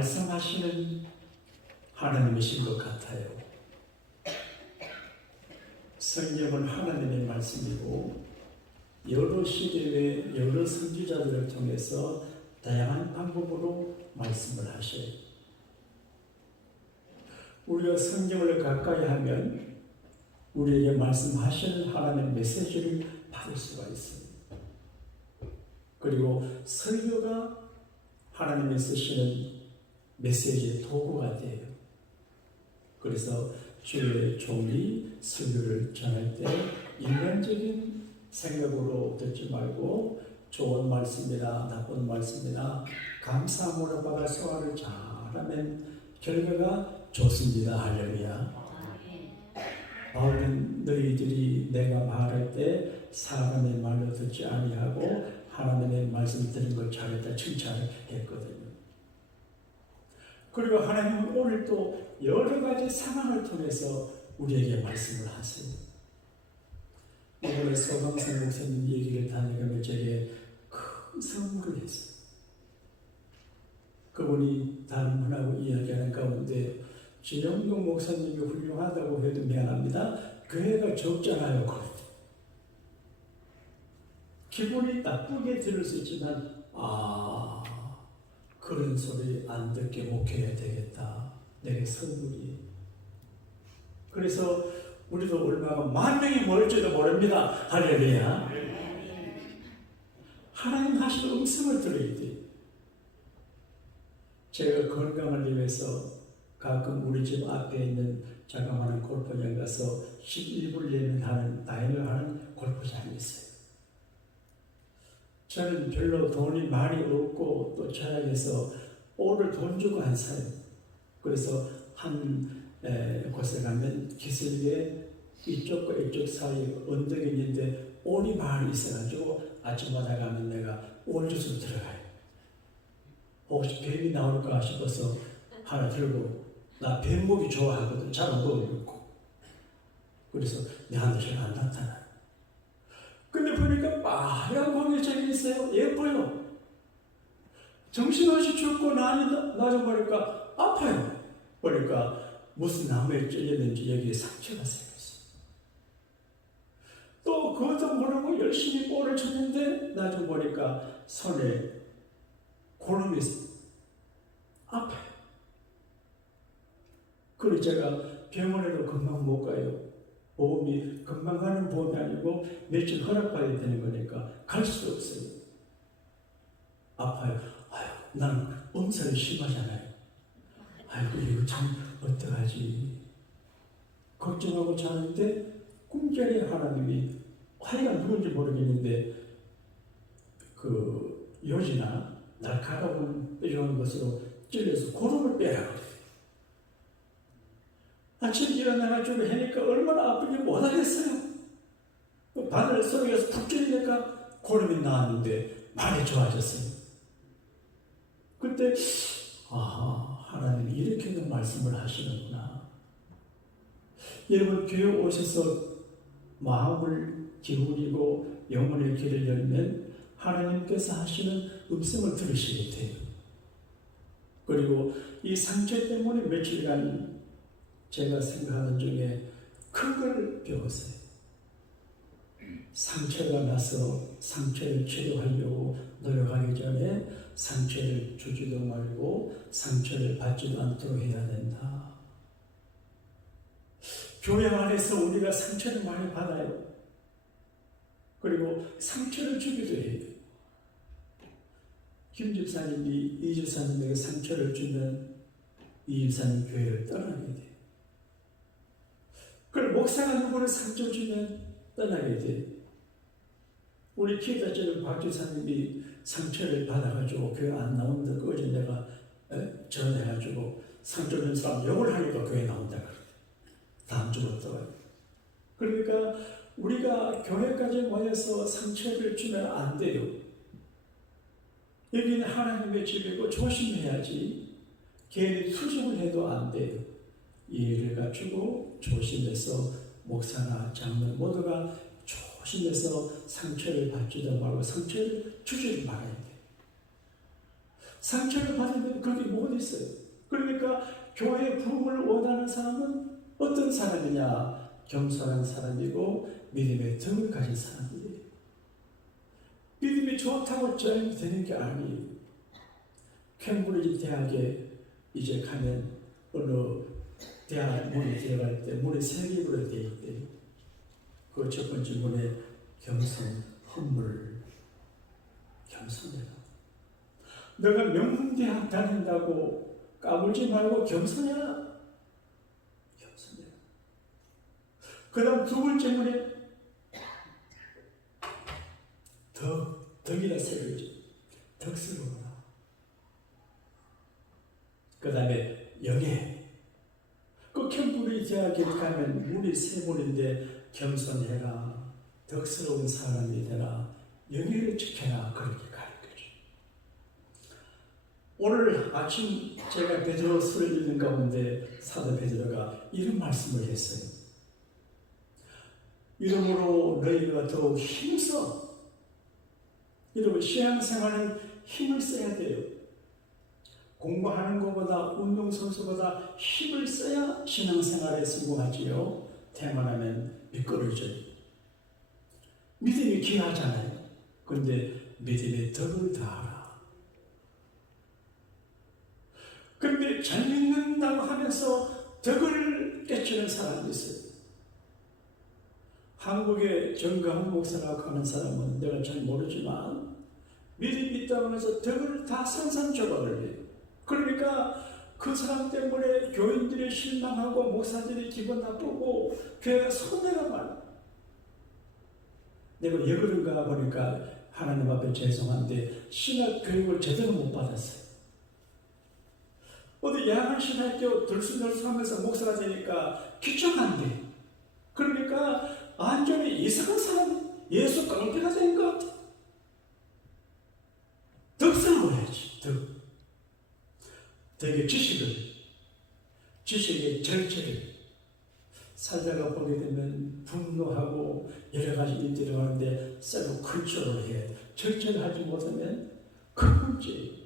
말씀하시는 하나님이신 것 같아요. 성경은 하나님의 말씀이고 여러 시대의 여러 선지자들을 통해서 다양한 방법으로 말씀을 하셔요. 우리가 성경을 가까이 하면 우리에게 말씀하시는 하나님의 메시지를 받을 수가 있습니다. 그리고 설교가 하나님이 쓰시는 메시지의 도구가 돼요. 그래서 주의 종이 설교를 전할 때 인간적인 생각으로 듣지 말고 좋은 말씀이나 나쁜 말씀이나 감사함으로 받아 소화를 잘하면 결과가 좋습니다. 할렐루야. 바울은 너희들이 내가 말할 때 사람의 말로 듣지 아니하고 하나님의 말씀 듣는 걸 잘했다 칭찬을 했거든요. 그리고 하나님은 오늘 또 여러 가지 상황을 통해서 우리에게 말씀을 하세요. 이번에 소강성 목사님 얘기를 다니면서 제게 큰 선물을 했어요. 그분이 다른 분하고 이야기하는 가운데 진영동 목사님이 훌륭하다고 해도 미안합니다. 교회가 적잖아요. 기분이 나쁘게 들을 수 있지만 그런 소리 안 듣게 목회해야 되겠다. 내게 선물이. 그래서 우리도 얼마가 만 명이 모일지도 모릅니다. 할렐루야. 하나님 하시는 음성을 들어야 돼. 제가 건강을 위해서 가끔 우리 집 앞에 있는 자그마한 골프장 가서 11불 내면 하는 다행을 하는 골프장이 있어요. 저는 별로 돈이 많이 없고 또 저녁에서 볼을 돈 주고 안 사요. 그래서 한 곳에 가면 기슭에 이쪽과 이쪽 사이에 언덕이 있는데 올이 많이 있어가지고 아침마다 가면 내가 올 주스로 들어가요. 혹시 뱀이 나올까 싶어서 하나 들고, 나 뱀 먹이 좋아하거든. 잘 안 먹고. 그래서 내한테 잘 안 나타나요. 근데 보니까 빨간 공이 저기 있어요. 예뻐요. 정신없이 죽고 나좀 보니까 아파요. 보니까 무슨 나무에 찔렸는지 여기에 상처가 생겼어요. 또 그것도 모르고 열심히 볼을 쳤는데 나중 보니까 손에 고름이 아파요. 그래서 제가 병원에도 금방 못 가요. 보험이 금방 가는 보험이 아니고 며칠 허락받아야 되는 거니까 갈 수 없어요. 아파요. 난 엄살이 심하잖아요. 이거 참 어떡하지. 걱정하고 자는데 꿈결에 하나님이 하여간 누군지 모르겠는데 그 요지나 날카로운 이런 것으로 찔려서 고름을 빼라고 그래요. 아침에 일어나가지고 하니까 얼마나 아픈지 못하겠어요. 바늘 속에서 푹 찔리니까 고름이 나왔는데 많이 좋아졌어요. 그때 하나님이 이렇게도 말씀을 하시는구나. 여러분 교회 오셔서 마음을 기울이고 영혼의 길을 열면 하나님께서 하시는 음성을 들으시게 돼요. 그리고 이 상처 때문에 며칠간 제가 생각하는 중에 큰 걸 배웠어요. 상처가 나서 상처를 치료하려고 노력하기 전에 상처를 주지도 말고 상처를 받지도 않도록 해야 된다. 교회 안에서 우리가 상처를 많이 받아요. 그리고 상처를 주기도 해요. 김 집사님이 이 집사님에게 상처를 주면 이 집사님 교회를 떠나게 돼요. 그리고 목사가 누구를 상처 주면 떠나게 돼요. 우리 기도자는 박 집사님이 상처를 받아가지고 교회 안 나온다고 어제 내가 전해가지고 상처 준 사람 욕을 하니까 교회 나온다 그래요. 다음 주부터. 그러니까 우리가 교회까지 모여서 상처를 주면 안 돼요. 여기는 하나님의 집이고 조심해야지. 괜히 수줍을 해도 안 돼요. 이해를 갖추고 조심해서 목사나 장로님 모두가 조심해서 상처를 받지도 말고 상처를 주지를 말아야 돼요. 상처를 받으면 그게 못 있어요. 그러니까 교회 부흥을 원하는 사람은 어떤 사람이냐? 겸손한 사람이고 믿음의 덕을 가진 사람이에요. 믿음이 좋다고 잘 되는 게 아니에요. 캠브리지 대학에 이제 가면 어느 대학 문에 들어갈 때 문이 세 개로 되어 있대요. 그 첫 번째 문에 겸손, 헌물, 겸손해라. 너가 명문대학 다닌다고 까불지 말고 겸손해라. 겸손해라. 그 다음 두 번째 문에 덕이라 새겨져. 덕스러워라. 그 다음에 영예. 그 캠브리지 대학에 가면 문이 세 문인데 겸손해라. 덕스러운 사람이 되라. 영예를 지켜라. 그렇게 가르쳐줘. 오늘 아침 제가 베드로서를 읽는 가운데 사도 베드로가 이런 말씀을 했어요. 이러므로 너희가 더욱 힘써. 여러분 신앙생활은 힘을 써야 돼요. 공부하는 것보다 운동선수보다 힘을 써야 신앙생활에 성공하지요. 태만하면 미끄러져요. 믿음이 귀하잖아요. 그런데 믿음의 덕을 다하라. 그런데 잘 믿는다고 하면서 덕을 깨치는 사람이 있어요. 한국의 정가훈 목사라고 하는 사람은 내가 잘 모르지만 믿음이 있다고 하면서 덕을 다 산산조각을 해요. 그러니까 그 사람 때문에 교인들이 실망하고 목사들이 기분 나쁘고 교회가 손해가 많아. 내가 왜 그런가 보니까 하나님 앞에 죄송한데 신학 교육을 제대로 못 받았어요. 어디 야간신학교 들쑥들쑥하면서 목사가 되니까 귀청한데 그러니까 완전히 이상한 사람 예수 깡패가 된 것 같아. 덕스러워야지. 덕의 지식의 절제를 살다가 보게 되면 분노하고 여러 가지 일들이 하는데 셀프 컨트롤을 해야 돼. 절제를 하지 못하면 큰 문제예요.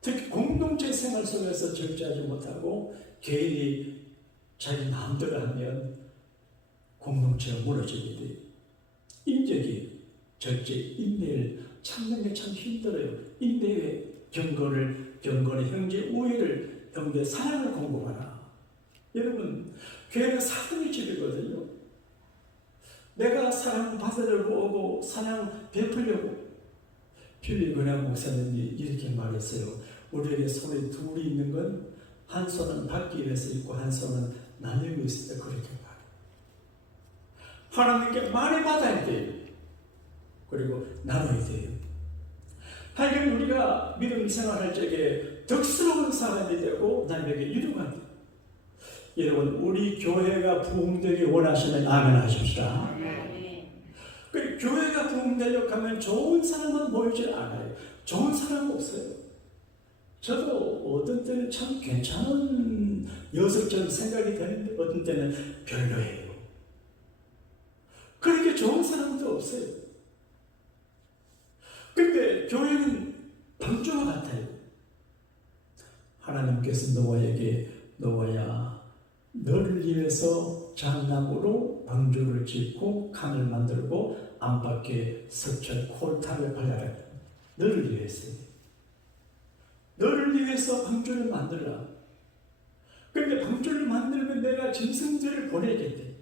특히 공동체 생활 속에서 절제하지 못하고 개인이 자기 마음대로 하면 공동체가 무너지게 돼요. 인격이 절제, 인내를 참는 게 참 힘들어요. 인내의 경건의 형제 우애를 형제 사랑을 공부하라. 여러분 교회는 사랑의 집이거든요. 내가 사랑 받으려고 오고 사랑 베풀려고. 필립 근양 목사님이 이렇게 말했어요. 우리에게 손이 둘이 있는 건 한 손은 받기 위해서 있고 한 손은 나누기 위해서 있다. 그렇게 말해요. 하나님께 많이 받아야 돼요. 그리고 나눠야 돼요. 하여간 우리가 믿음 생활할 적에 덕스러운 사람이 되고 남에게 유능한 돼요. 여러분 우리 교회가 부흥되기 원하시면 아멘 하십시다. 그 교회가 부흥되려고 하면 좋은 사람은 모이질 않아요. 좋은 사람 없어요. 저도 어떤 때는 참 괜찮은 녀석처럼 생각이 되는데 어떤 때는 별로예요. 그렇게 좋은 사람도 없어요. 근데 교회는 방주와 같아요. 하나님께서 노아야 너를 위해서 장나무로 방주를 짓고 칸을 만들고 안팎에 석철 콜탑을 발라라. 너를 위해서. 너를 위해서 방주를 만들라. 그런데 방주를 만들면 내가 짐승들을 보내겠대.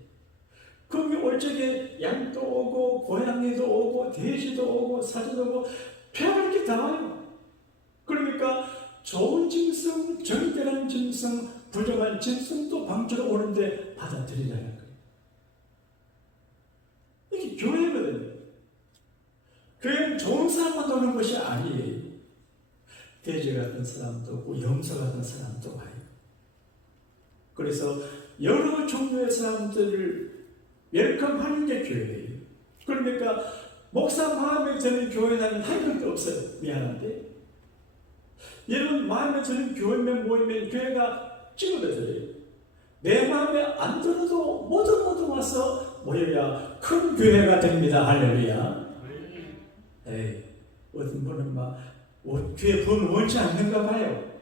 거기 올 적에 양도 오고 고양이도 오고 돼지도 오고 사자도 오고 별할 게 다 와요. 그러니까 좋은 짐승, 정결한 짐승, 부정한 짐승도 방주로 오는데 받아들이라는 거예요. 이게 교회거든요. 교회는 좋은 사람만 오는 것이 아니에요. 돼지 같은 사람도 오고 염소 같은 사람도 와요. 그래서 여러 종류의 사람들을 웰컴하는 게 교회예요. 그러니까 목사 마음에 드는 교회는 한 명도 없어요. 미안한데 여러분 마음에 드는 교회면 모이면 교회가 찌그러져요. 내 마음에 안 들어도 모두 와서 모여야 큰 교회가 됩니다. 할렐루야. 어떤 분은 막 교회 부흥을 원치 않는가 봐요.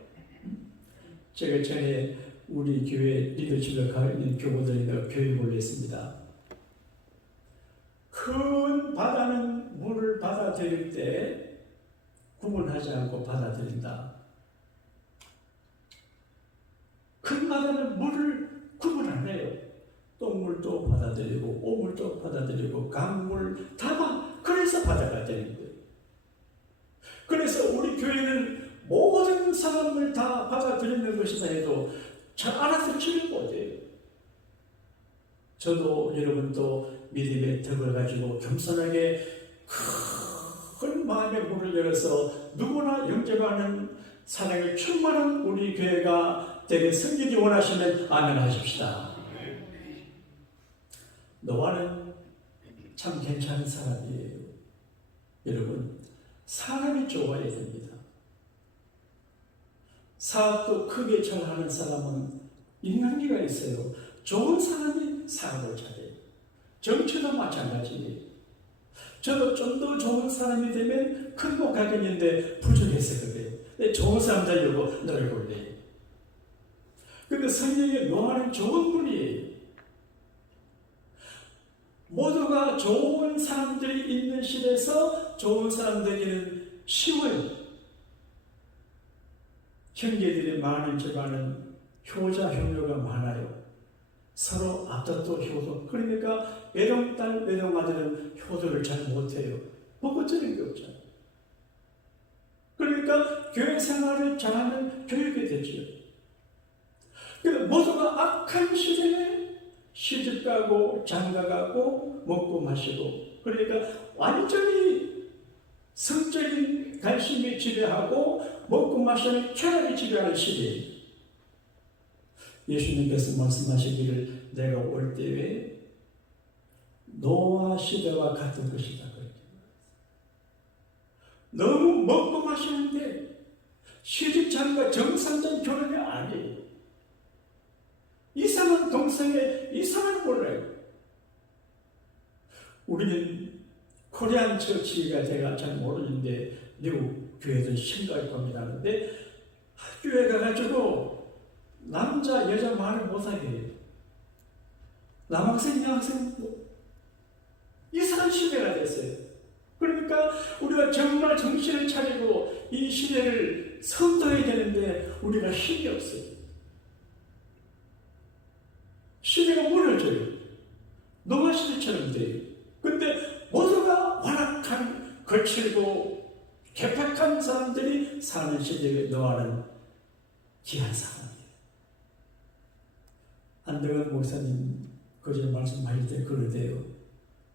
제가 전에 우리 교회 리더십을 가지고 있는 교우들과 교육을 했습니다. 큰 바다는 물을 받아들일 때 구분하지 않고 받아들인다. 큰 바다는 물을 구분 안 해요. 똥물도 받아들이고 오물도 받아들이고 강물 다 그래서 바다가 되는 거예요. 그래서 우리 교회는 모든 사람을 다 받아들이는 것이다 해도 잘 알아듣지를 못해요. 저도 여러분도 믿음의 덕을 가지고 겸손하게 큰 마음의 문을 열어서 누구나 영접하는 사랑이 충만한 우리 교회가 되게 성기를 원하시면 아멘 하십시다. 노아는 참 괜찮은 사람이에요. 여러분, 사람이 좋아야 됩니다. 사업도 크게 잘하는 사람은 인간미가 있어요. 좋은 사람이 사업을 잘해요. 정치도 마찬가지예요. 저도 좀 더 좋은 사람이 되면 큰 목 가겠는데 부족해서 그래요. 좋은 사람 되려고 노력을 해요. 그런데 성경에 노아는 좋은 분이에요. 모두가 좋은 사람들이 있는 시대에서 좋은 사람 되기는 쉬워요. 형제들이 많은 집안은 효자 효녀가 많아요. 서로 앞다퉈 효도. 그러니까 외동딸 외동아들은 효도를 잘 못해요. 먹어주는 게 없잖아요. 그러니까 교회 생활을 잘하면 교육이 되죠. 그러니까 모두가 악한 시대에 시집가고 장가가고 먹고 마시고, 그러니까 완전히 성적인 관심이 지배하고 먹고 마시는 쾌락이 지배하는 시대예요. 예수님께서 말씀하시기를 내가 올 때에 노아 시대와 같은 것이다. 너무 먹고 마시는데 시집장가 정상적인 결혼이 아니에요. 이상한 동성애, 이상한 몰라요. 우리는 코리안 처치가 제가 잘 모르는데 미국 교회도 심각할 겁니다. 그런데 학교에 가가지고 남자, 여자 말을 못하게 해요. 남학생, 여학생 이상한 시대가 됐어요. 그러니까 우리가 정말 정신을 차리고 이 시대를 선도해야 되는데 우리가 힘이 없어요. 시대가 무너져요. 노아 시대처럼 돼요. 근데 모두가 완악한, 거칠고 개팍한 사람들이 사는 시대에 노아는 귀한 사람이에요. 안대건 목사님 그저 말씀하실 때 그러대요.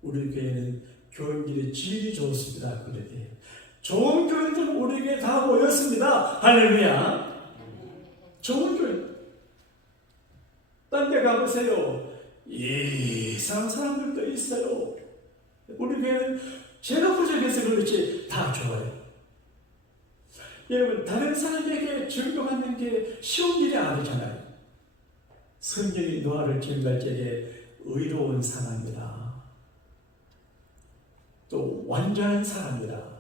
우리 교회는 교인들의 질이 좋습니다. 그러대요. 좋은 교인들은 우리에게 다 모였습니다. 할렐루야. 좋은 교인. 딴 데 가보세요. 이상한 사람들도 있어요. 우리 교회는 제가 부족해서 그렇지 다 좋아요. 여러분, 다른 사람에게 즐거워하는 게 쉬운 일이 아니잖아요. 성경이 노아를 증거할 때에 의로운 사람이라, 또 완전한 사람이라,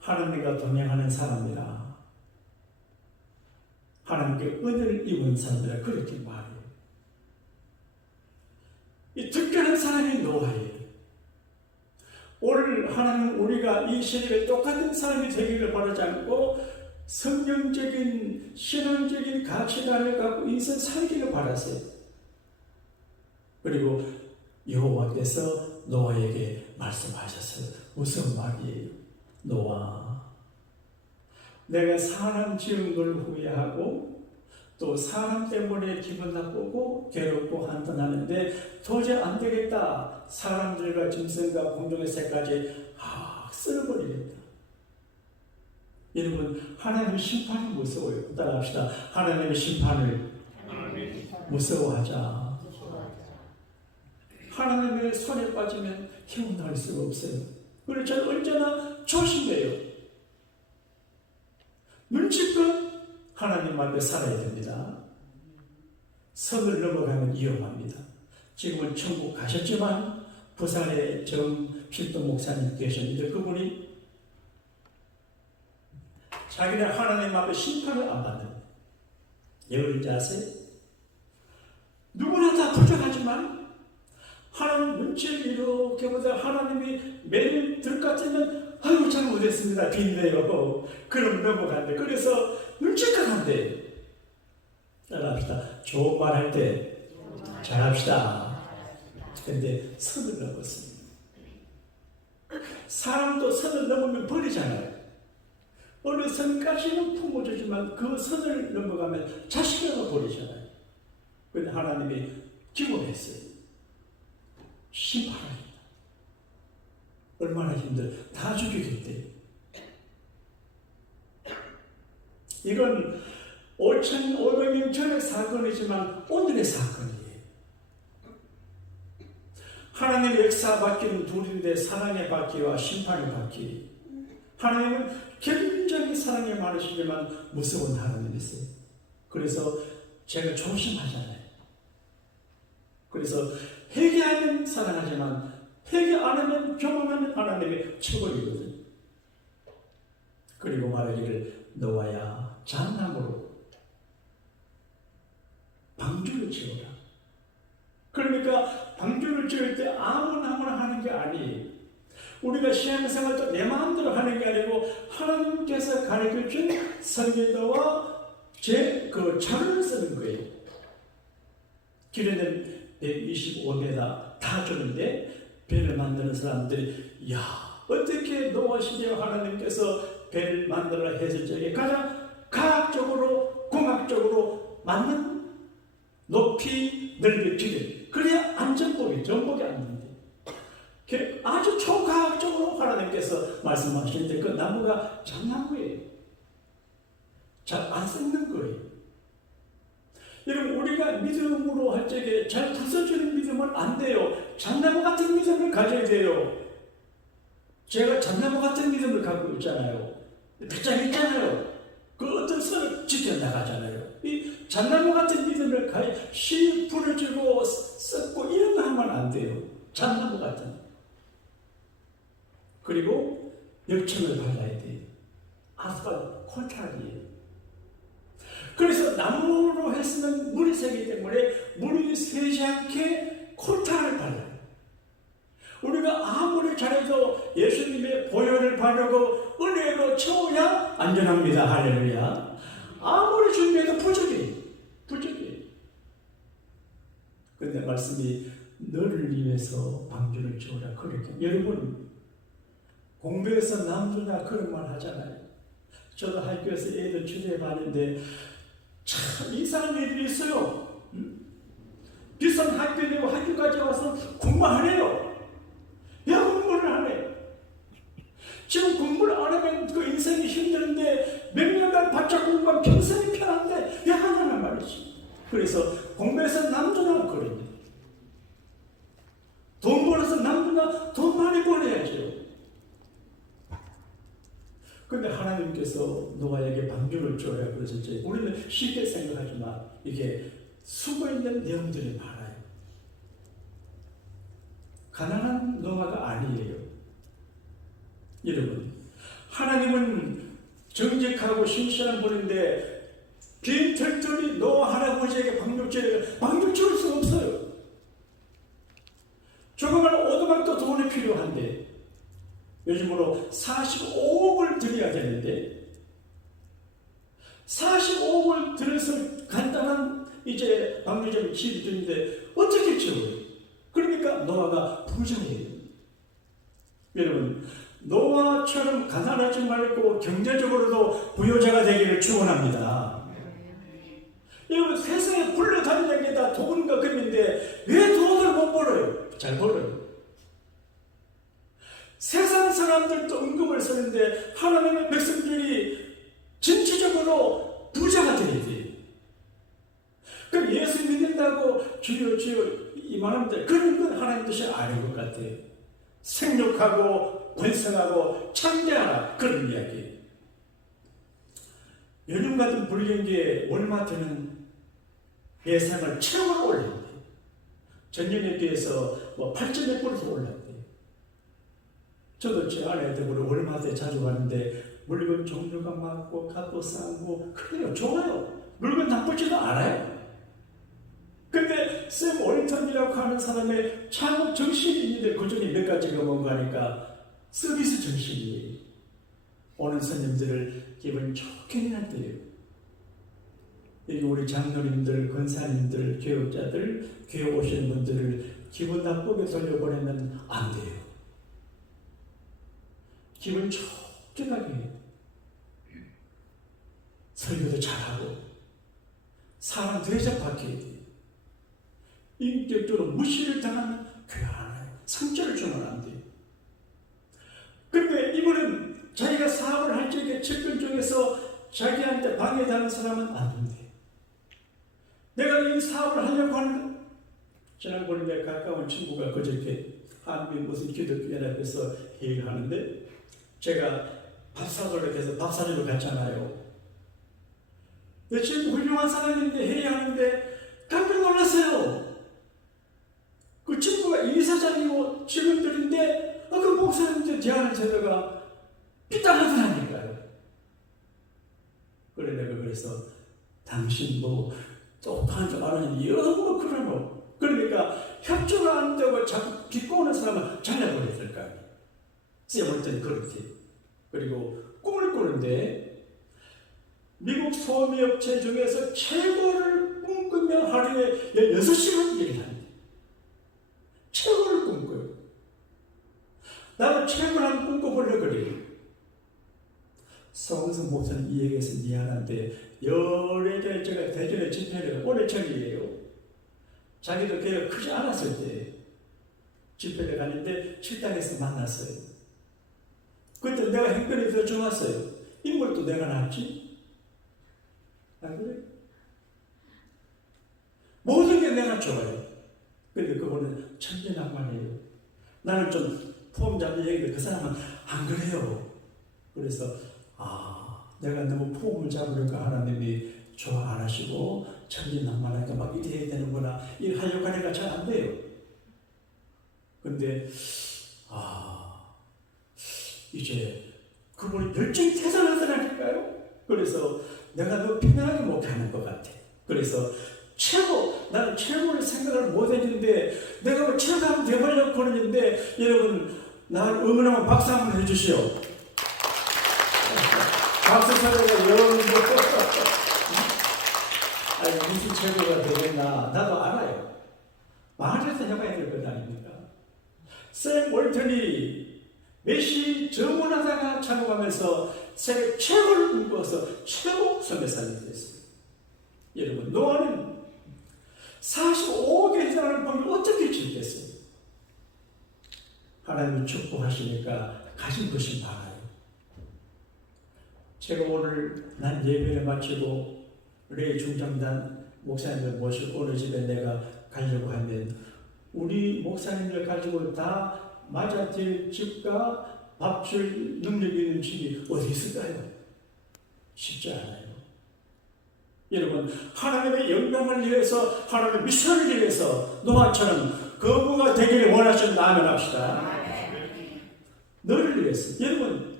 하나님과 동행하는 사람이라, 하나님께 은혜를 입은 사람이라 그렇게 말해요. 이 특별한 사람이 노아예요. 오늘 하나님 우리가 이 시대에 똑같은 사람이 되기를 바라지 않고 성경적인 신앙적인 가치관을 갖고 인생 살기를 바라세요. 그리고 여호와께서 노아에게 말씀하셨어요. 무슨 말이에요? 노아, 내가 사람 지은 걸 후회하고 또 사람 때문에 기분 나쁘고 괴롭고 한탄하는데 도저히 안 되겠다. 사람들과 짐승과 공중의 새까지 쓸어버리겠다. 여러분, 하나님의 심판이 무서워요. 따라합시다. 하나님의 심판을 무서워하자. 하나님의 손에 빠지면 헤어나올 수가 없어요. 그래서 저는 언제나 조심해요. 눈치껏 하나님 앞에 살아야 됩니다. 선을 넘어가면 위험합니다. 지금은 천국 가셨지만 부산에 정필도 목사님 계셨는데 그분이 자기는 하나님 앞에 심판을 안 받는. 왜 그런지 아세요? 누구나 다 부족하지만 하나님 눈치를 이렇게 보다 하나님이 매일 들같으면 아이고 잘못했습니다. 빈대요. 그럼 넘어간대. 그래서 눈치껏 한대. 잘합시다. 좋은 말 할 때 잘합시다. 근데 선을 넘었습니다. 사람도 선을 넘으면 버리잖아요. 어느 선까지는 품어주지만 그 선을 넘어가면 자식을 버리잖아요. 근데 하나님이 기원했어요. 심판합니다. 얼마나 다 죽이겠대. 이건 5,500년 전의 사건이지만 오늘의 사건이에요. 하나님의 역사 바퀴는 둘인데 사랑의 바퀴와 심판의 바퀴. 하나님은 굉장히 사랑이 많으시지만 무서운 하나님이세요. 그래서 제가 조심하잖아요. 그래서 회개하면 사랑하지만 회개 안 하면 교만하면 하나님의 처벌이거든. 그리고 말하기를 너와야 잣나무로 방주를 지어라. 그러니까 방주를 지을 때 아무나 하는 게 아니에요. 우리가 신앙생활도 내 마음대로 하는 게 아니고 하나님께서 가르쳐준 설계도와 그 자료를 쓰는 거예요. 길에는 125m 다 주는데 배를 만드는 사람들이 어떻게 노아 시대 하나님께서 배를 만들어 했을 적에 가장 과학적으로 공학적으로 맞는 높이 넓이 길이 그래야 안전복이 전복이 안 되는데 아주 초과학적으로 하나님께서 말씀하시는데 그 나무가 잣나무예요. 잘 안 썩는 거예요. 여러분 우리가 믿음으로 할 적에 잘 부서지는 믿음은 안 돼요. 잣나무 같은 믿음을 가져야 돼요. 제가 잣나무 같은 믿음을 갖고 있잖아요. 배짱 있잖아요. 그 어떤 선을 지켜나가잖아요. 이 잣나무 같은 믿음을 가야 씨 부러지고 썩고 이런 거 하면 안 돼요. 잣나무 같은. 그리고 열청을 발라야 돼요. 아스팔트 콜타리예요. 그래서 나무로 했으면 물이 새기 때문에 물이 새지 않게 콜타를 발라요. 우리가 아무리 잘해도 예수님의 보혈을 바르고 은혜로 채워야 안전합니다. 할렐루야. 아무리 준비해도 부족해요. 근데 말씀이 너를 위해서 방주를 지어라. 그렇게 여러분 공부해서 남주나 그런 말 하잖아요. 저도 학교에서 애들 주제해 봤는데 참 이상한 애들이 있어요. 비싼 학교 내고 학교까지 와서 공부하래요. 왜 공부를 안 해요? 지금 공부를 안 하면 그 인생이 힘드는데 몇 년간 바짝 공부하면 평생이 편한데 왜 하냐는 말이지. 그래서 공부해서 남주나 그럽니다. 돈 벌어서 남주나 돈 많이 벌어야죠. 근데 하나님께서 노아에게 방주를 줘야 그래서 이제 우리는 쉽게 생각하지만 이게 숨어있는 내용들이 많아요. 가난한 노아가 아니에요. 여러분 하나님은 정직하고 신실한 분인데 빈털털이 노아 할아버지에게 방주 지을 수 없어요. 조그만 오두막도 돈이 필요한데 요즘으로 45억을 들여야 되는데 45억을 들여서 간단한 이제 방주점 집이 되는데 어떻게 지어요? 그러니까 노아가 부자예요. 여러분 노아처럼 가난하지 말고 경제적으로도 부여자가 되기를 축원합니다. 여러분 세상에 굴러다니는 게 다 돈과 금인데 왜 돈을 못 벌어요? 잘 벌어요. 세상 사람들도 은금을 쓰는데 하나님의 백성들이 전체적으로 부자가 되어야 돼요. 그럼 예수 믿는다고 주여 이만합니다. 그런 건 하나님 뜻이 아닌 것 같아요. 생육하고 번성하고 창대하라 그런 이야기예요. 요즘 같은 불경기에 월마트는 예상을 최고로 올렸대요. 전년에 비해서 8.1%에서 올랐대요. 저도 제 아내한테 월마트에 자주 가는데 물건 종류가 많고 값도 싸고 그래요. 좋아요. 물건 나쁘지도 않아요. 근데 샘 월턴이라고 하는 사람의 창업 정신이 있는데 그 중에 몇 가지가 뭔가 하니까 서비스 정신이에요. 오는 손님들을 기분 좋게 해야 돼요. 우리 장로님들, 권사님들, 교육자들, 교회 오시는 분들을 기분 나쁘게 돌려보내면 안 돼요. 기분 좋게 가게 해요. 설교도 잘하고 사람 대접받게 해요. 인격적으로 무시를 당하면 교회 안 와요. 상처를 주면 안 돼요. 근데 이분은 자기가 사업을 할 적에 측근 중에서 자기한테 방해당하는 사람은 안 된대. 내가 이 사업을 하려고 하는 지난번에 내 가까운 친구가 그저께 한국 무슨 기독교연합에서 회의를 하는데 제가 밥 사주러 해서 밥 사주러 갔잖아요. 내 친구 훌륭한 사람인데 회의하는데 깜짝 놀랐어요. 그 친구가 이사장이고 직원들인데 그 목사님들 대하는 제도가 삐딱하더라니까요. 그래 내가 그래서 당신 뭐 똑똑한 줄 아느니 영어 그러노. 그러니까 협조가 안 되고 자꾸 비꼬는 사람은 잘라버려야 될 거 아니에요. 쌤을 때는 그렇게. 그리고 꿈을 꾸는데 미국 소미업체 중에서 최고를 꿈꾸며 하루에 16시간 일을 합니다. 최고를 꿈꿔요. 나도 최고를 한번 꿈꿔보려고 그래요. 성성 목사님 이 얘기해서 미안한데 열애전에 제가 대전에 집회를 올해 전이에요. 자기도 교회가 크지 않았을 때 집회를 가는데 식당에서 만났어요. 그때 내가 행편이 더 좋았어요. 인물도 내가 낫지? 안 그래? 모든 게 내가 좋아요. 근데 그거는 천진난만이에요. 나는 좀 폼 잡는 얘기인데 그 사람은 안 그래요. 그래서 내가 너무 폼을 잡으려고 하나님이 좋아 안 하시고 천진난만하니까 막 이래야 되는구나 이 하려고 하니까 잘 안 돼요. 근데 이제 그분이 열정이 태산하더라니까요. 그래서 내가 더 편안하게 목회하는 것 같아. 그래서 나는 최고를 생각을 못했는데 내가 뭐 최고하면 되버려고 그러는데 여러분 나를 응원하면 박수 한번 해주시오. 박수 소리가 여러분들 무슨 최고가 되겠나 나도 알아요. 말해서 해봐야 될 것 아닙니까? 샘 월턴이 메시 전문하다가 찬양하면서 세계 최고를 꿈꿔서 최고 선교사님이 됐어요. 여러분 노아는 45억에 해당하는 법을 어떻게 지켰어요? 하나님이 축복하시니까 가진 것이 많아요. 제가 오늘 난 예배를 마치고 레이 중장단 목사님을 모시고 어느 집에 내가 가려고 하면 우리 목사님들 가지고 다 맞아들 집과 밥 줄 능력이 있는 집이 어디 있을까요? 쉽지 않아요. 여러분 하나님의 영광을 위해서 하나님의 미션을 위해서 노아처럼 거부가 되기를 원하시는 아멘 합시다. 너를 위해서. 여러분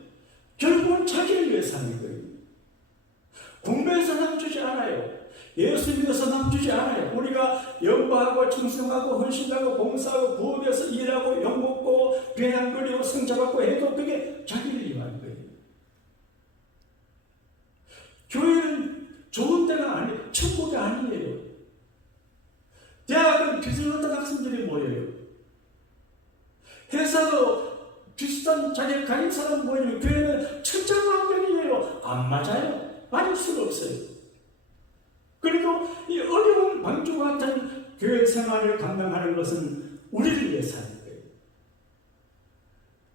결국은 자기를 위해서 하는 거예요. 공부해서 남주지 않아요. 예수 믿어서 남주지 않아요. 우리가 연구하고 충성하고 헌신하고 봉사하고 부업해서 일하고 욕먹고 배낭거리고 성자받고 해도 그게 자기를 위한 거예요. 교회는 좋은 데가 아니에요. 천국이 아니에요. 대학은 비슷한 학생들이 모여요. 회사도 비슷한 자기 가진 사람 모이면 교회는 천장만별이에요. 안 맞아요. 맞을 수가 없어요. 그리고 이 어려운 방주와 같은 교회 생활을 감당하는 것은 우리를 위해서 하는 거예요.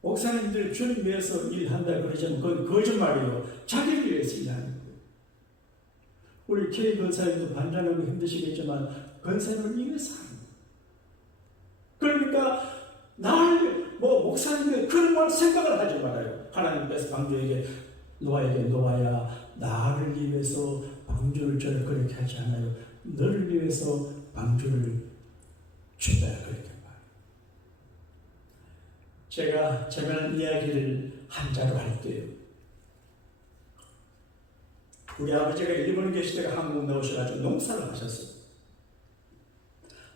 목사님들 주님 위해서 일한다 그러지만 그건 거짓말이에요. 자기를 위해서 일하는 거예요. 우리 K 권사님도 반장하고 힘드시겠지만 권사님을 위해서 하는 거예요. 그러니까 목사님이 그런 걸 생각을 하지 말아요. 하나님께서 방주에게 노아야 나를 위해서 방주를 저를 그렇게 하지 않아요. 너를 위해서 방주를 주다 그렇게 말해요. 제가 재미난 이야기를 한자로 할게요. 우리 아버지가 일본에 계실 때가 한국 나오셔가지고 농사를 하셨어요.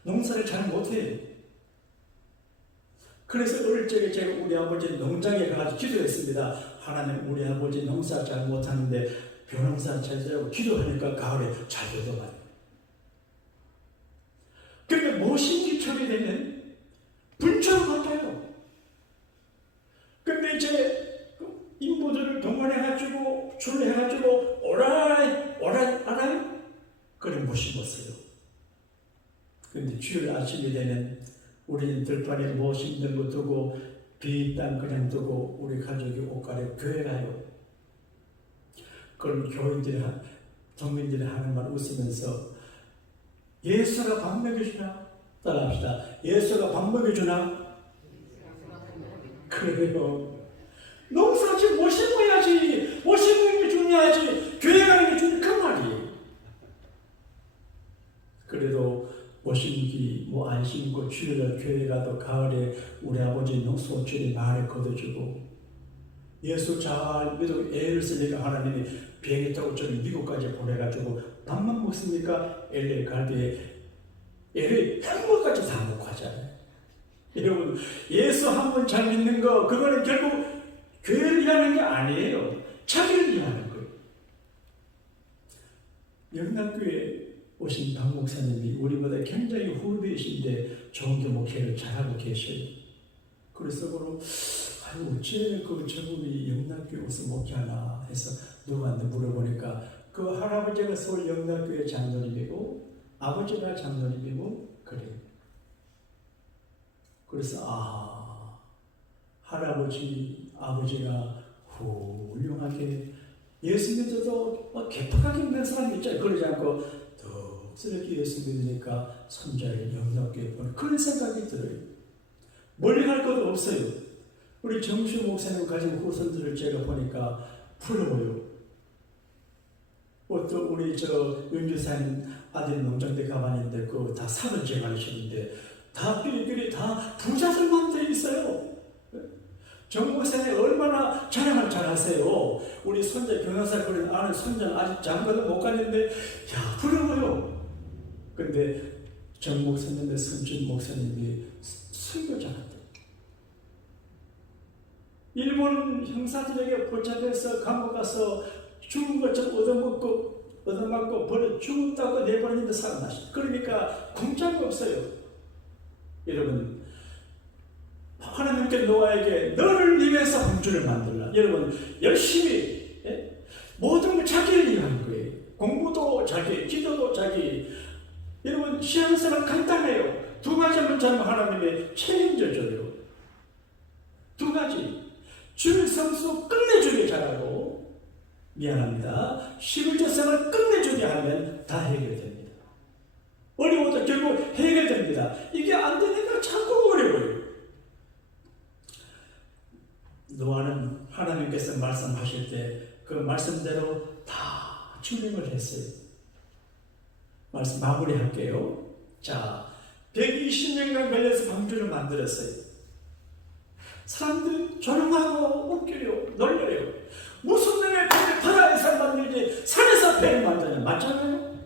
농사를 잘 못해요. 그래서 어릴 적에 제가 우리 아버지 농장에 가서 기도했습니다. 하나님, 우리 아버지 농사 잘 못하는데 벼농사 잘 되라고 기도하니까 가을에 잘 되더만. 그러니까 모신기철이 되면 분처럼 같아요. 근데 이제 인부들을 동원해가지고 줄해가지고 오라이 알아요? 그래 못 심었어요. 근데 주일 아침이 되면 우리는 들판에 뭐 심는 거 두고 비 땅 그냥 두고 우리 가족이 옷갈아 교회 가요. 그럼 교인들이 동민들이 하는 말 웃으면서 예수가 밥 먹여주나? 따라합시다. 예수가 밥 먹여주나? 그래요. 농사지 못 심어야지. 못 심는 게 중요하지. 교회 가는 게 중요해. 그 말이에요. 그래도 못 심기 뭐 안 심고 주일날 교회 가도 가을에 우리 아버지 소출이 말에 걷어주고 예수 잘 믿고 애를 쓰니까 하나님이 비행기 타고 저를 미국까지 보내가지고 밥만 먹습니까? LA 갈비에 LA 햄버거까지 다 먹고 하잖아요. 여러분, 예수 한 번 잘 믿는 거 그거는 결국 교회를 위하는 게 아니에요. 자기를 위하는 거예요. 영남교회 오신 박 목사님이 우리보다 굉장히 후배이신데 종교 목회를 잘하고 계셔요. 그래서 어째 저분이 영남교회 와서 목회하나 해서 누구한테 물어보니까 그 할아버지가 서울 영남교회 장로님이고 아버지가 장로님이고 그래요. 그래서 할아버지 아버지가 훌륭하게 예수 믿어도 개팍하게 믿는 사람이 있잖아요. 그러지 않고 더 쓰레기 예수 믿으니까 손자를 영남교회 보내 그런 생각이 들어요. 멀리 갈 것도 없어요. 우리 정수 목사님 가진 후손들을 제가 보니까 부러워요. 또 우리 윤주사님 아들 농장대 가봤는데 그 다 사는 재간이셨는데 다 삐리삐리 다 부자들만 돼 있어요. 정 목사님 얼마나 자랑을 잘하세요. 우리 손자 변호사 그런 아는 손자 아직 장가도 못 갔는데 야 부러워요. 근데 정 목사님의 선진 목사님이 설교자한테 일본 형사들에게 포착해서 감옥 가서 죽은 것처럼 얻어맞고 버려 죽었다고 내버리는데 살아나시. 그러니까 공짜가 없어요. 여러분, 하나님께 노아에게 너를 위해서 방주를 만들라. 여러분, 열심히 모든 걸 자기를 위한 거예요. 공부도 자기, 기도도 자기. 여러분, 신앙생활 간단해요. 두 가지만 잘하면 하나님의 책임져줘요. 두 가지. 주일 성수 끝내주게 잘하고, 미안합니다. 11조 생활 끝내주게 하면 다 해결됩니다. 어려워도 결국 해결됩니다. 이게 안 되니까 자꾸 어려워요. 노아는 하나님께서 말씀하실 때 그 말씀대로 다 준행을 했어요. 말씀 마무리할게요. 자, 120년간 걸려서 방주를 만들었어요. 사람들이 조롱하고 웃겨요, 놀려요. 무슨 놈의 바다에서 만들지 산에서 배를 만드냐, 맞잖아요.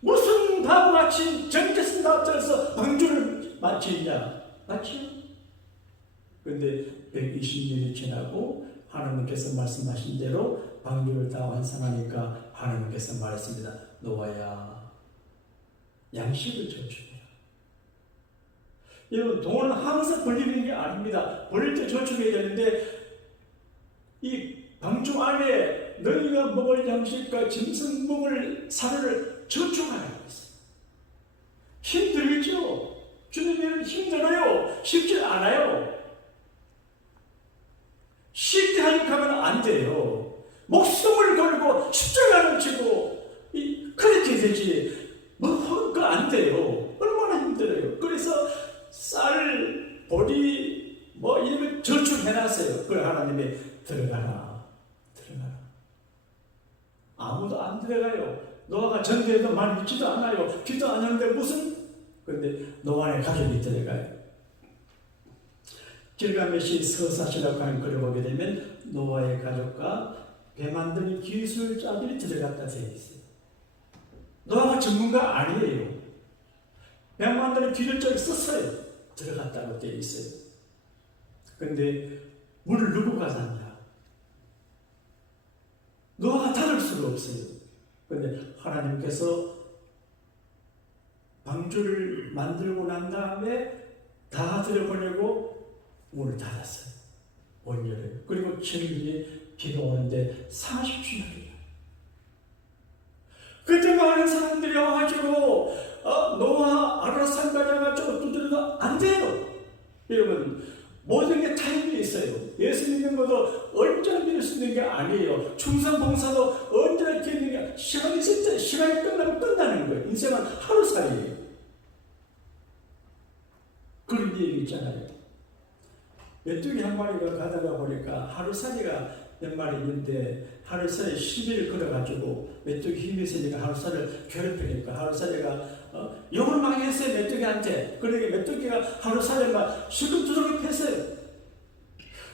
무슨 바보같이 정체성 나와서 방주를 마치냐, 맞죠? 근데 120년이 지나고 하나님께서 말씀하신 대로 방주를 다 완성하니까 하나님께서 말했습니다. 노아야, 양식을 저축해라. 여러분, 돈은 항상 벌리는 게 아닙니다. 벌릴 때 저축해야 되는데 이 방주 안에 너희가 먹을 양식과 짐승 먹을 사료를 저축하라고 했어요. 힘들죠? 주님은 힘들어요. 쉽지 않아요. 쉽게 하면 안 돼요. 목숨을 걸고 십자가를 지고 그렇게 되지. 그거 안 돼요. 얼마나 힘들어요. 그래서 쌀, 보리 이런 걸 저축해놨어요. 그걸 하나님이 들어가라. 아무도 안 들어가요. 노아가 전도해도 말 믿지도 않아요. 기도 안 하는데 무슨? 그런데 노아의 가족이 들어가요. 길가메시 서사시라고 하는 글을 보게 되면 노아의 가족과 배 만드는 기술자들이 들어갔다 되어 있어요. 노아가 전문가 아니에요. 배 만드는 기술자를 썼어요. 들어갔다고 되어 있어요. 그런데 문을 누구가 닫냐? 노아가 닫을 수가 없어요. 그런데 하나님께서 방주를 만들고 난 다음에 다 들여보내고 문을 닫았어요. 온열을. 그리고 천일이 비가 오는데 40주년이에요. 그때 많은 사람들이 와가지고 노아 아라산까지 와가지고 두드려도 안 돼요. 여러분, 모든 게 타임이 있어요. 예수 믿는 것도 언제나 믿을 수 있는 게 아니에요. 충성 봉사도 언제나 이렇게 있는 게 시간이 있을 때 시간이 끝나면 끝나는 거예요. 인생은 하루살이에요. 그런 얘기 있잖아요. 메뚜기 한 마리가 가다가 보니까 하루살이가 몇 마리 있는데 하루살이 10일 걸어가지고 메뚜기 힘이 있으니까 하루살이를 괴롭히니까 하루살이가 욕을 많이 했어요. 메뚜기한테. 그러니까 메뚜기가 하루살이를 막 시금두들겨 팼어요.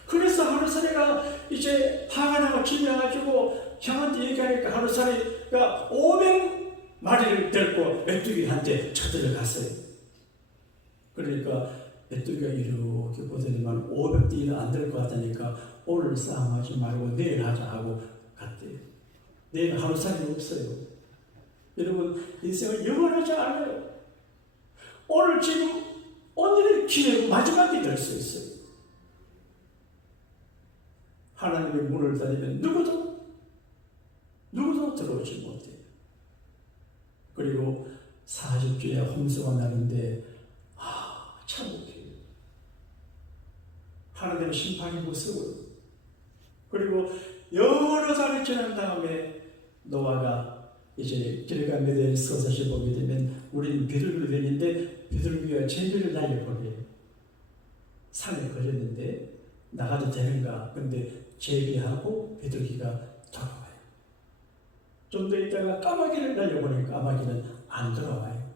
그래서 하루살이가 이제 화가 나고 집에 와가지고 형한테 얘기하니까 하루살이가 500마리를 데리고 메뚜기한테 쳐들어갔어요. 그러니까 메뚜기가 이렇게 보더니만 500대는 안 될 것 같다니까 오늘 싸움하지 말고 내일 하자 하고 갔대요. 내일 하루살이 없어요. 여러분, 인생은 영원하지 않아요. 오늘 지금 오늘의 기회고 마지막이 될 수 있어요. 하나님의 문을 닫으면 누구도 들어오지 못해요. 그리고 40주에 홍수가 나는데 참 웃겨요. 하나님의 심판이 무서워요. 그리고 여러 달이 지난 다음에 노아가 이제 길가메에 대해서 다시 보게 되면 우리는 비둘기로 되는데 비둘기가 제비를 날려버려요. 산에 걸렸는데 나가도 되는가? 근데 제비하고 비둘기가 돌아와요. 좀 더 있다가 까마귀를 날려보니까 까마귀는 안 돌아와요.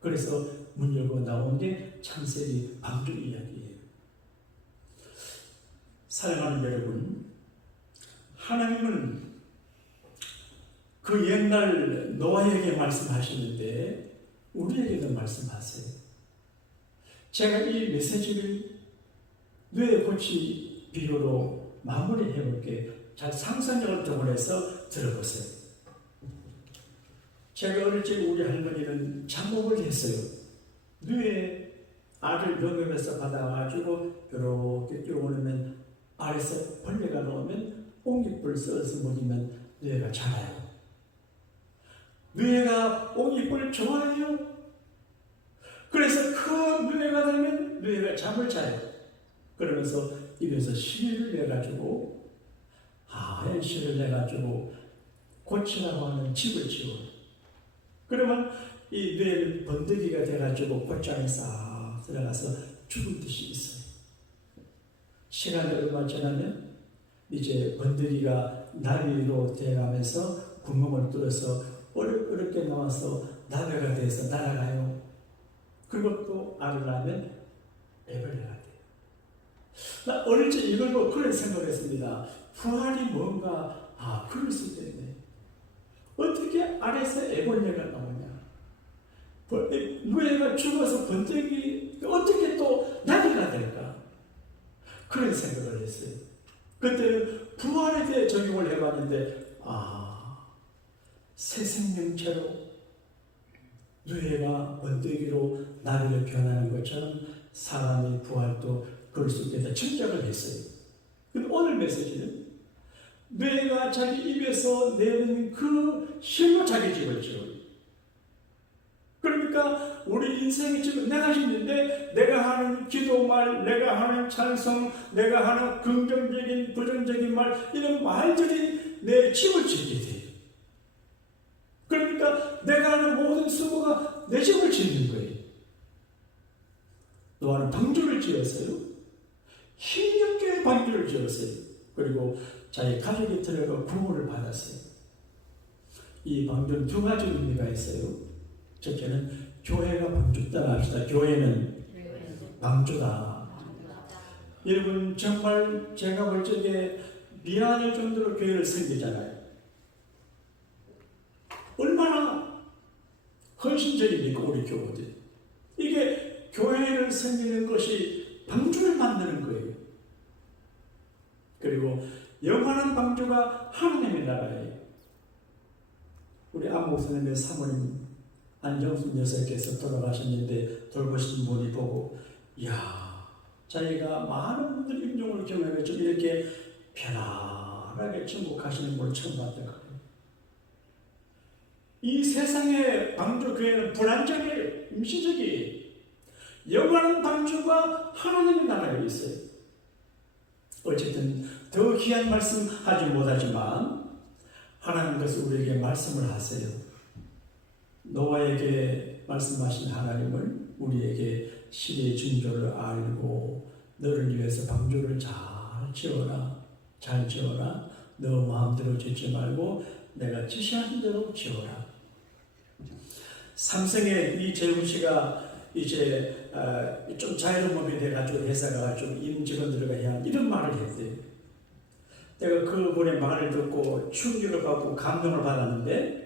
그래서 문 열고 나온 게 창세기 방주 이야기예요. 사랑하는 여러분, 하나님은 그 옛날 노아에게 말씀하시는데 우리에게도 말씀하세요. 제가 이 메시지를 뇌 고치 비유로 마무리해 볼게요. 잘 상상력을 동원해서 들어보세요. 제가 어릴 적 우리 할머니는 작업을 했어요. 뇌에 알을 농협에서 받아가지고 이렇게 뛰어오르면 알에서 벌레가 나오면 옹잎을 써서 먹이면 뇌가 자라요. 뇌가 옹잎을 좋아해요. 그래서 큰 뇌가 되면 뇌가 잠을 자요. 그러면서 입에서 실을 내가지고 하얀 실을 내가지고 고치라고 하는 집을 지어요. 그러면 이 뇌는 번데기가 돼가지고 곧장에 싹 들어가서 죽을 듯이 있어요. 시간이 얼마 지나면 이제 번데기가 나비로 돼가면서 구멍을 뚫어서 어렵게 나와서 나비가 돼서 날아가요. 그것도 알을 낳으면 애벌레가 돼요. 나 어릴 적 이걸 보고 그런 생각을 했습니다. 부활이 뭔가, 그럴 수도 있네. 어떻게 알에서 애벌레가 나오냐? 누에가 죽어서 번데기 어떻게 또 나비가 될까? 그런 생각을 했어요. 그때는 부활에 대해 적용을 해봤는데 새 생명체로 누에가 번데기로 나비를 변하는 것처럼 사람의 부활도 그럴 수 있겠다 짐작을 했어요. 근데 오늘 메시지는 뇌가 자기 입에서 내는 그 실로 자기 집을 지어요. 그러니까 우리 인생이 지금 내가 힘든데 내가 하는 기도말, 내가 하는 찬송, 내가 하는 긍정적인 부정적인 말 이런 말들이 내 집을 짓게 돼요. 그러니까 내가 하는 모든 수고가 내 집을 짓는 거예요. 노아는 방주를 지었어요. 힘겹게 방주를 지었어요. 그리고 자기 가족이 들어가 구원을 받았어요. 이 방주는 두 가지 의미가 있어요. 첫째는 교회가 방주, 따라합시다. 교회는 방주다. 여러분 정말 제가 볼 적에 미안할 정도로 교회를 섬기잖아요. 얼마나 헌신적입니까, 우리 교우들. 이게 교회를 섬기는 것이 방주를 만드는 거예요. 그리고 영원한 방주가 하나님의 나라예요. 우리 안목사님의 사모님 안정순 여사께서 돌아가셨는데 돌보신 분이 보고, 이야, 자기가 많은 분들 임종을 경험해 좀 이렇게 편안하게 천국하시는 걸 처음 봤던 거예요. 이 세상의 방주교회는 불안정해요. 임시적이에요. 영원한 방주가 하나님의 나라에 있어요. 어쨌든 더 귀한 말씀 하지 못하지만 하나님께서 우리에게 말씀을 하세요. 노아에게 말씀하신 하나님은 우리에게 시대의 징조를 알고 너를 위해서 방주를 잘 지어라. 너 마음대로 짓지 말고 내가 지시하는 대로 지어라. 삼성의 이재훈 씨가 이제 좀 자유로움이 돼가지고 회사가 좀 임직원들과 향한 이런 말을 했대요. 내가 그분의 말을 듣고 충격을 받고 감동을 받았는데,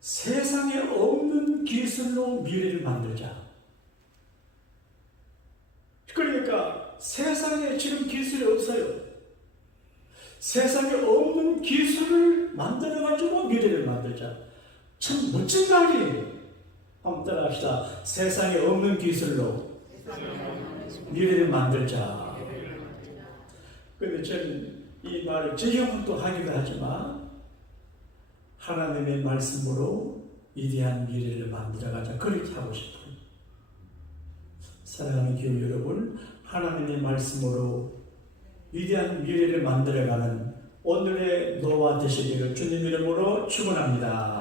세상에 없는 기술로 미래를 만들자. 그러니까 세상에 지금 기술이 없어요. 세상에 없는 기술을 만들어가지고 미래를 만들자. 참 멋진 말이에요. 한번 따라합시다. 세상에 없는 기술로 미래를 만들자. 그런데 저는 이 말을 제 형도 하기도 하지만 하나님의 말씀으로 위대한 미래를 만들어가자. 그렇게 하고 싶어요. 사랑하는 교우 여러분, 하나님의 말씀으로 위대한 미래를 만들어가는 오늘의 노아 되시기를 주님 이름으로 축원합니다.